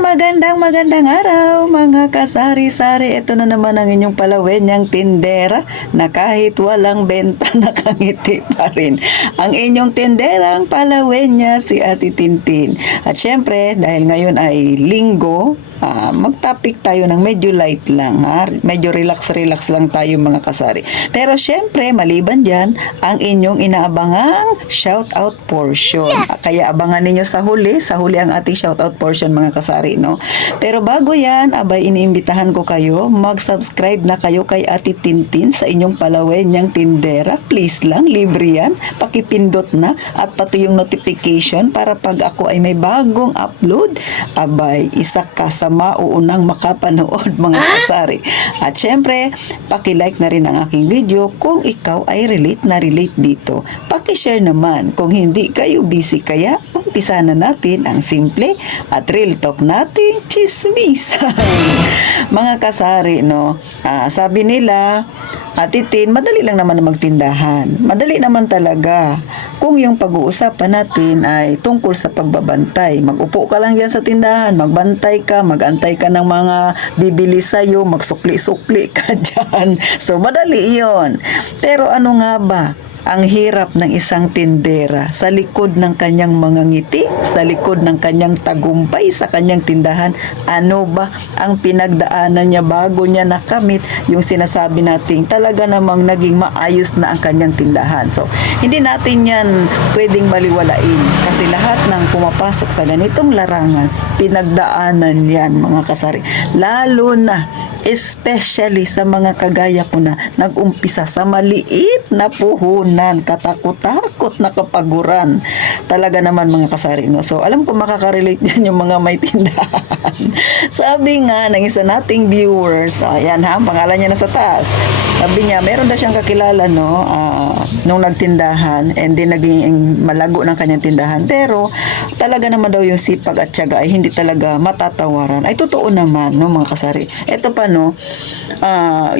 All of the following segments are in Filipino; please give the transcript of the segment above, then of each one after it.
Magandang araw mga kasari-sari. Ito na naman ang inyong palawenyang tindera na kahit walang benta nakangiti pa rin. Ang inyong tinderang palawenya si Ate Tintin. At syempre dahil ngayon ay linggo, mag-topic tayo ng medyo light lang, ha? Medyo relax lang tayo mga kasari. Pero syempre, maliban dyan, ang inyong inaabangang shoutout portion. Yes! Kaya abangan ninyo sa huli ang ating shoutout portion mga kasari, no? Pero bago yan, abay iniimbitahan ko kayo, mag-subscribe na kayo kay Ate Tintin sa inyong palawenyang tindera. Please lang, libre yan. Pakipindot na at pati yung notification para pag ako ay may bagong upload, abay, isa ka sa mauunang makapanood mga kasari. At syempre, paki-like na rin ang aking video kung ikaw ay relate dito. Paki-share naman kung hindi kayo busy. Kaya, umpisa na natin ang simple at real talk nating chismisan. Mga kasari, no? Sabi nila, Ate Tin, madali lang naman na magtindahan. Madali naman talaga. Kung yung pag-uusapan natin ay tungkol sa pagbabantay. Mag-upo ka lang dyan sa tindahan, magbantay ka, mag-antay ka ng mga bibili sa'yo, magsukli-sukli ka dyan. So, madali yon. Pero ano nga ba ang hirap ng isang tindera sa likod ng kanyang mga ngiti, sa likod ng kanyang tagumpay sa kanyang tindahan? Ano ba ang pinagdaanan niya bago niya nakamit yung sinasabi nating talaga namang naging maayos na ang kanyang tindahan? So, hindi natin yan pwedeng baliwalain kasi lahat ng pumapasok sa ganitong larangan, pinagdaanan yan mga kasari. Lalo na, especially sa mga kagaya ko na nag-umpisa sa maliit na puhunan, katakot-takot na kapaguran. Talaga naman mga kasari, no? So, alam ko makakarelate yan yung mga may tindahan. Sabi nga ng isa nating viewers, ayan ha, pangalan niya na sa taas. Sabi niya, meron daw siyang kakilala, no, nung nagtindahan, and then naging malago ng kanyang tindahan. Pero, talaga naman daw yung sipag at tiyaga ay hindi talaga matatawaran. Ay, totoo naman, no, mga kasari. Ito pa, no,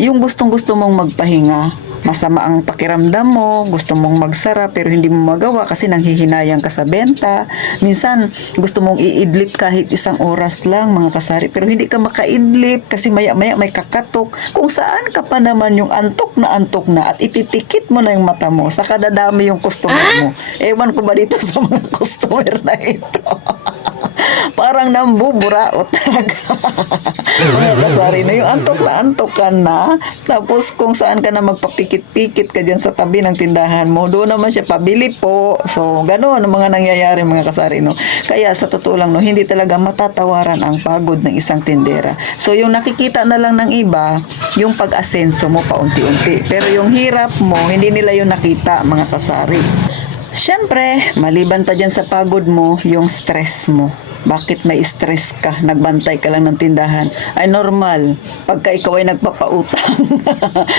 yung gustong-gusto mong magpahinga, masama ang pakiramdam mo, gusto mong magsara pero hindi mo magawa kasi nanghihinayang ka sa benta. Minsan, gusto mong iidlip kahit isang oras lang, mga kasari, pero hindi ka makaidlip kasi maya-maya may kakatok. Kung saan ka pa naman yung antok na at ipipikit mo na yung mata mo, saka dadami yung customer mo. Ewan ko ba dito sa mga customer na ito? Parang nambuburaot talaga. Mga kasari, no, yung antok ka na, tapos kung saan ka na magpapikit-pikit ka dyan sa tabi ng tindahan mo, doon naman siya, pabili po. So, gano'n ang mga nangyayari mga kasari, no. Kaya sa totoo lang, no, hindi talaga matatawaran ang pagod ng isang tindera. So, yung nakikita na lang ng iba, yung pag-asenso mo paunti-unti. Pero yung hirap mo, hindi nila yung nakita, mga kasari. Siyempre, maliban pa dyan sa pagod mo, yung stress mo. Bakit may stress ka? Nagbantay ka lang ng tindahan. Ay normal. Pagka ikaw ay nagpapautang.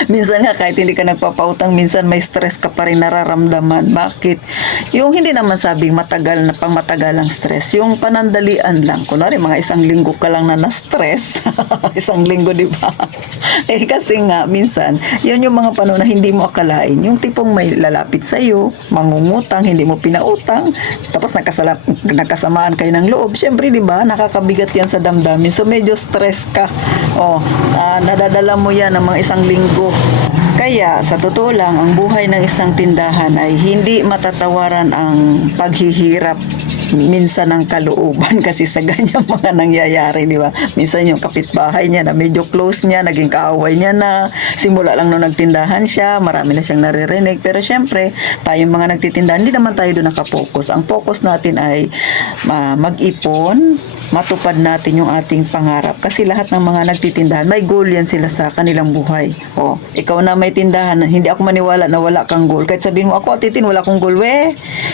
Minsan nga kahit hindi ka nagpapautang, minsan may stress ka pa rin nararamdaman. Bakit? Yung hindi naman sabing matagal na pangmatagalang stress. Yung panandalian lang. Kunwari mga isang linggo ka lang na na-stress. Isang linggo, di ba? Kasi nga, minsan, yun yung mga panahon na hindi mo akalain. Yung tipong may lalapit sa'yo, mangungutang, hindi mo pinautang, tapos nagkasamaan kayo ng loob. Siyempre, di ba, nakakabigat yan sa damdamin. So, medyo stress ka. Nadadala mo yan ng mga isang linggo. Kaya, sa totoo lang, ang buhay ng isang tindahan ay hindi matatawaran ang paghihirap minsan ng kalooban kasi sa ganyang mga nangyayari, di ba? Minsan yung kapitbahay niya na medyo close niya, naging kaaway niya na, simula lang nung nagtindahan siya, marami na siyang naririnig. Pero syempre, tayong mga nagtitindahan, hindi naman tayo doon nakapokus. Ang focus natin ay mag-ipon, matupad natin yung ating pangarap. Kasi lahat ng mga nagtitindahan, may goal yan sila sa kanilang buhay. Ikaw na may tindahan, hindi ako maniwala na wala kang goal. Kahit sabihin mo, ako Titin, wala akong goal.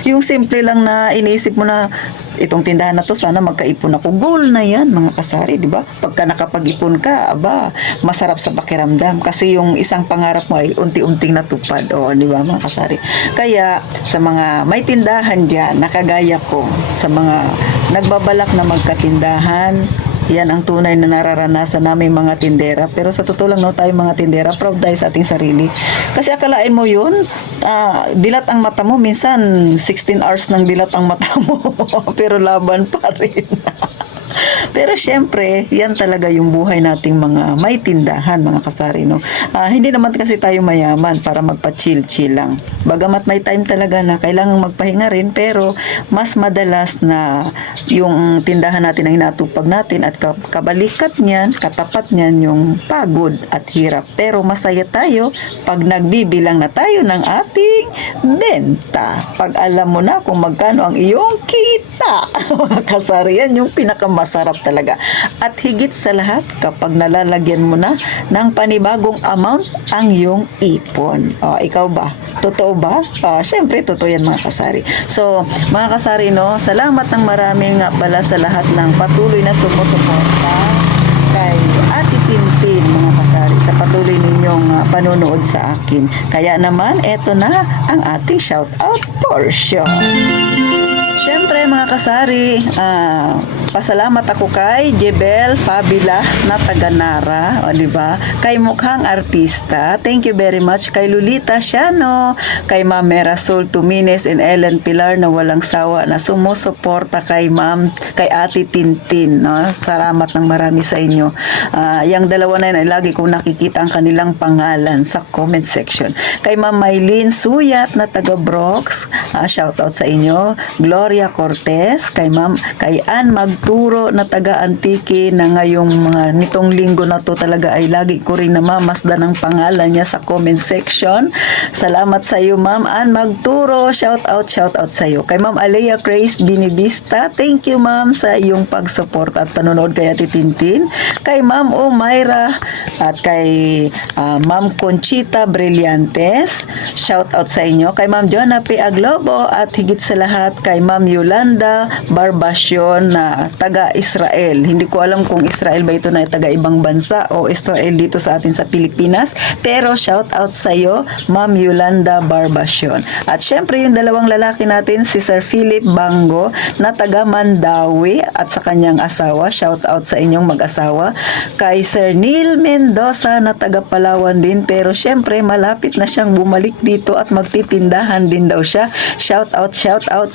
Yung simple lang na iniisip mo na itong tindahan na to, sana magkaipon ako. Goal na yan, mga kasari, di ba? Pagka nakapag-ipon ka, masarap sa pakiramdam. Kasi yung isang pangarap mo ay unti-unting natupad. Di ba, mga kasari? Kaya, sa mga may tindahan dyan, nakagaya ko, sa mga nagbabalak na magkatindahan, yan ang tunay na nararanasan namin mga tindera. Pero sa totoo lang, no, tayo mga tindera, proud tayo sa ating sarili. Kasi akalain mo yun, dilat ang mata mo, minsan 16 hours nang dilat ang mata mo. Pero laban pa rin. Pero syempre, yan talaga yung buhay nating mga may tindahan, mga kasari, no? Hindi naman kasi tayo mayaman para magpa-chill-chill lang. Bagamat may time talaga na kailangang magpahinga rin, pero mas madalas na yung tindahan natin ang inatupag natin at kabalikat niyan, katapat niyan yung pagod at hirap. Pero masaya tayo pag nagbibilang na tayo ng ating benta. Pag alam mo na kung magkano ang iyong kita. Mga kasari, yan yung pinakamasarap talaga. At higit sa lahat, kapag nalalagyan mo na ng panibagong amount ang iyong ipon. Ikaw ba? Totoo ba? Syempre, totoo yan, mga kasari. So, mga kasari, no, salamat ng marami nga pala sa lahat ng patuloy na sumusuporta kay Ate Tintin, mga kasari, sa patuloy ninyong panunood sa akin. Kaya naman, eto na ang ating shoutout portion. Siyempre, mga kasari, pasalamat ako kay Jebel Fabila na taga Nara, o diba? Kay Mukhang Artista, thank you very much. Kay Lolita Siano, kay Ma'am Merasol Tumines and Ellen Pilar na walang sawa na sumusuporta kay kay Ate Tintin, no? Salamat ng marami sa inyo. Yang dalawa na yun ay lagi kong nakikita ang kanilang pangalan sa comment section. Kay Ma'am Maylene Suyat na taga Brox, shout out sa inyo. Gloria Cortez, kay Ann Magturo na taga Antique na ngayong nitong linggo na to talaga ay lagi ko rin namamasdan ang pangalan niya sa comment section. Salamat sa iyo, Ma'am Ann Magturo. Shout out sa iyo. Kay Ma'am Alea Grace Binibista, thank you, Ma'am, sa iyong pag-support at panonood kay Ate Tintin. Kay Ma'am Omayra at kay Ma'am Conchita Brillantes, shout out sa inyo. Kay Ma'am Jonah P. Aglobo at higit sa lahat kay Ma'am Yolanda Barbacion na taga Israel. Hindi ko alam kung Israel ba ito na taga ibang bansa o Israel dito sa atin sa Pilipinas. Pero shout out sa iyo, Ma'am Yolanda Barbacion. At syempre yung dalawang lalaki natin, si Sir Philip Bango na taga Mandawi at sa kanyang asawa. Shout out sa inyong mag-asawa. Kay Sir Neil Mendoza na taga Palawan din. Pero syempre malapit na siyang bumalik dito at magtitindahan din daw siya. Shout out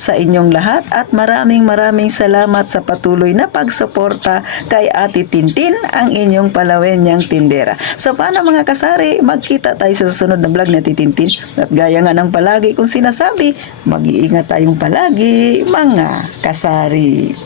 sa inyong lahat at maraming salamat sa patuloy na pagsuporta kay Ate Tintin, ang inyong palawenyang tindera. So paano, mga kasari, magkita tayo sa susunod na vlog ni Ate Tintin. At gaya nga ng palagi kong sinasabi, mag-iingat tayong palagi, mga kasari.